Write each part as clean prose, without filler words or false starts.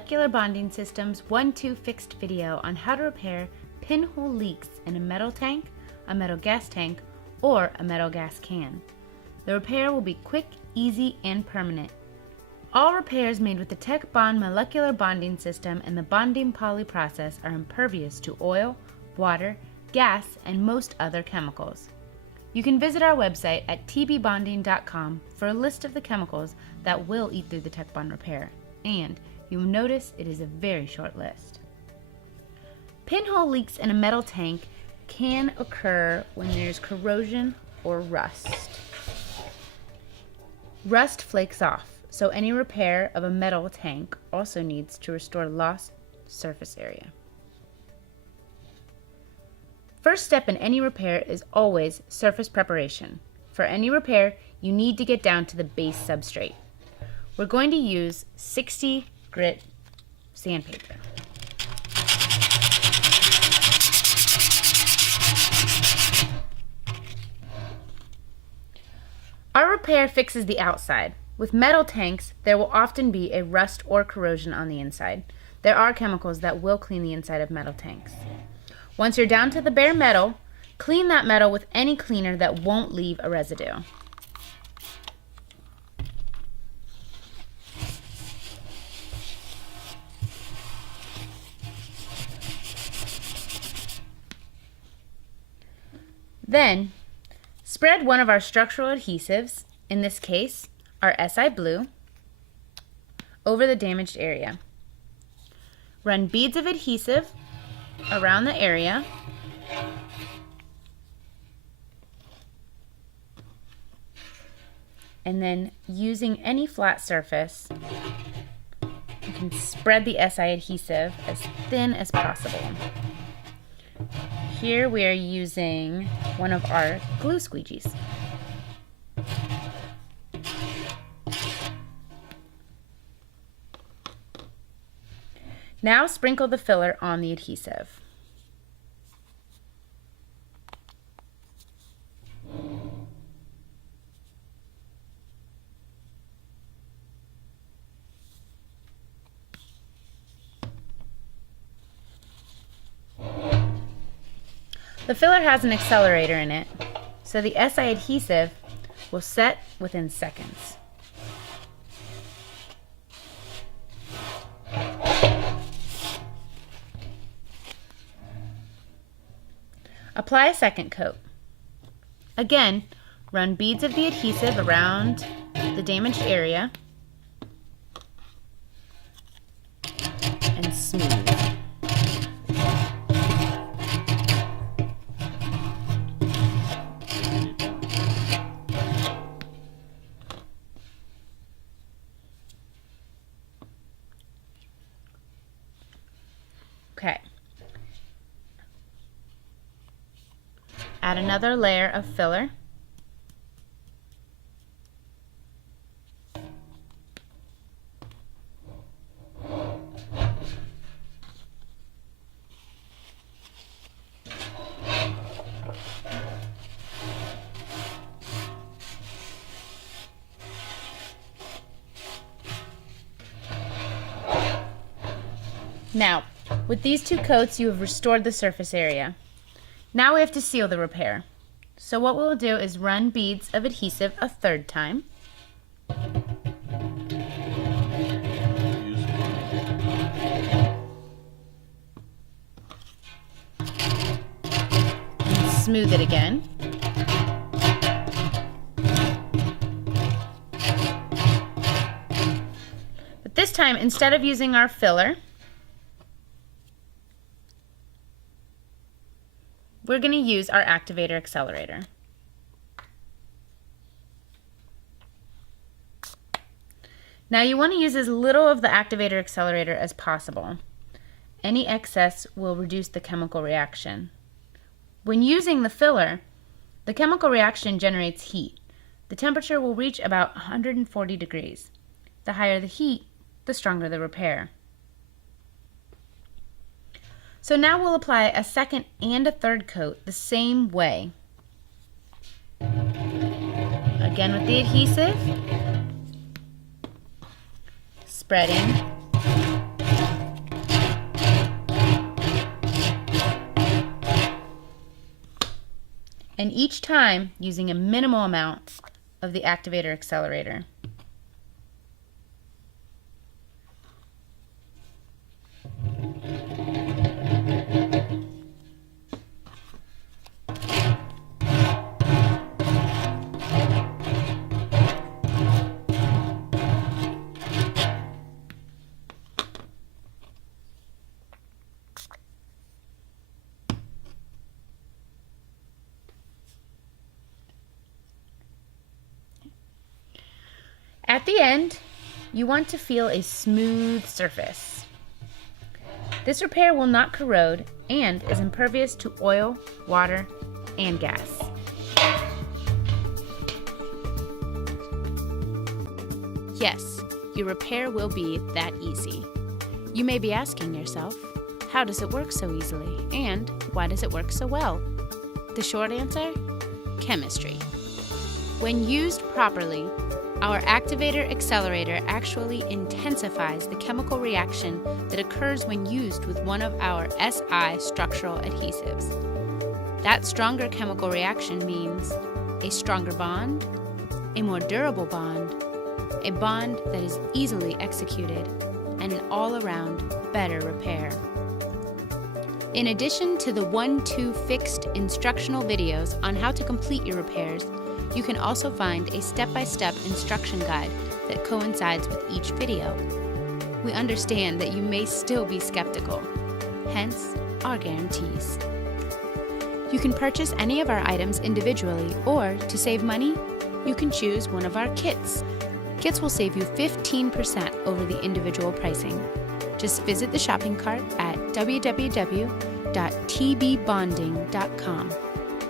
Molecular Bonding System's 1-2 fixed video on how to repair pinhole leaks in a metal tank, a metal gas tank, or a metal gas can. The repair will be quick, easy, and permanent. All repairs made with the Tech Bond molecular bonding system and the bonding poly process are impervious to oil, water, gas, and most other chemicals. You can visit our website at tbbonding.com for a list of the chemicals that will eat through the Tech Bond repair, and you will notice it is a very short list. Pinhole leaks in a metal tank can occur when there's corrosion or rust. Rust flakes off, so any repair of a metal tank also needs to restore lost surface area. First step in any repair is always surface preparation. For any repair, you need to get down to the base substrate. We're going to use 60 grit sandpaper. Our repair fixes the outside. With metal tanks, there will often be a rust or corrosion on the inside. There are chemicals that will clean the inside of metal tanks. Once you're down to the bare metal, clean that metal with any cleaner that won't leave a residue. Then, spread one of our structural adhesives, in this case, our SI Blue, over the damaged area. Run beads of adhesive around the area. And then, using any flat surface, you can spread the SI adhesive as thin as possible. Here we are using one of our glue squeegees. Now sprinkle the filler on the adhesive. The filler has an accelerator in it, so the SI adhesive will set within seconds. Apply a second coat. Again, run beads of the adhesive around the damaged area and smooth. Okay. Add another layer of filler. Now, with these two coats, you have restored the surface area. Now we have to seal the repair. So what we'll do is run beads of adhesive a third time. And smooth it again. But this time, instead of using our filler, we're going to use our activator accelerator. Now you want to use as little of the activator accelerator as possible. Any excess will reduce the chemical reaction. When using the filler, the chemical reaction generates heat. The temperature will reach about 140 degrees. The higher the heat, the stronger the repair. So now we'll apply a second and a third coat the same way. Again with the adhesive, spreading and each time using a minimal amount of the activator accelerator. At the end, you want to feel a smooth surface. This repair will not corrode and is impervious to oil, water, and gas. Yes, your repair will be that easy. You may be asking yourself, how does it work so easily? And why does it work so well? The short answer? Chemistry. When used properly, our activator accelerator actually intensifies the chemical reaction that occurs when used with one of our SI structural adhesives. That stronger chemical reaction means a stronger bond, a more durable bond, a bond that is easily executed, and an all-around better repair. In addition to the 1-2 fixed instructional videos on how to complete your repairs, you can also find a step-by-step instruction guide that coincides with each video. We understand that you may still be skeptical, hence our guarantees. You can purchase any of our items individually, or to save money, you can choose one of our kits. Kits will save you 15% over the individual pricing. Just visit the shopping cart at www.tbbonding.com.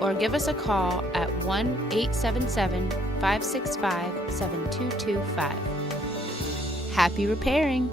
or give us a call at 1-877-565-7225. Happy repairing!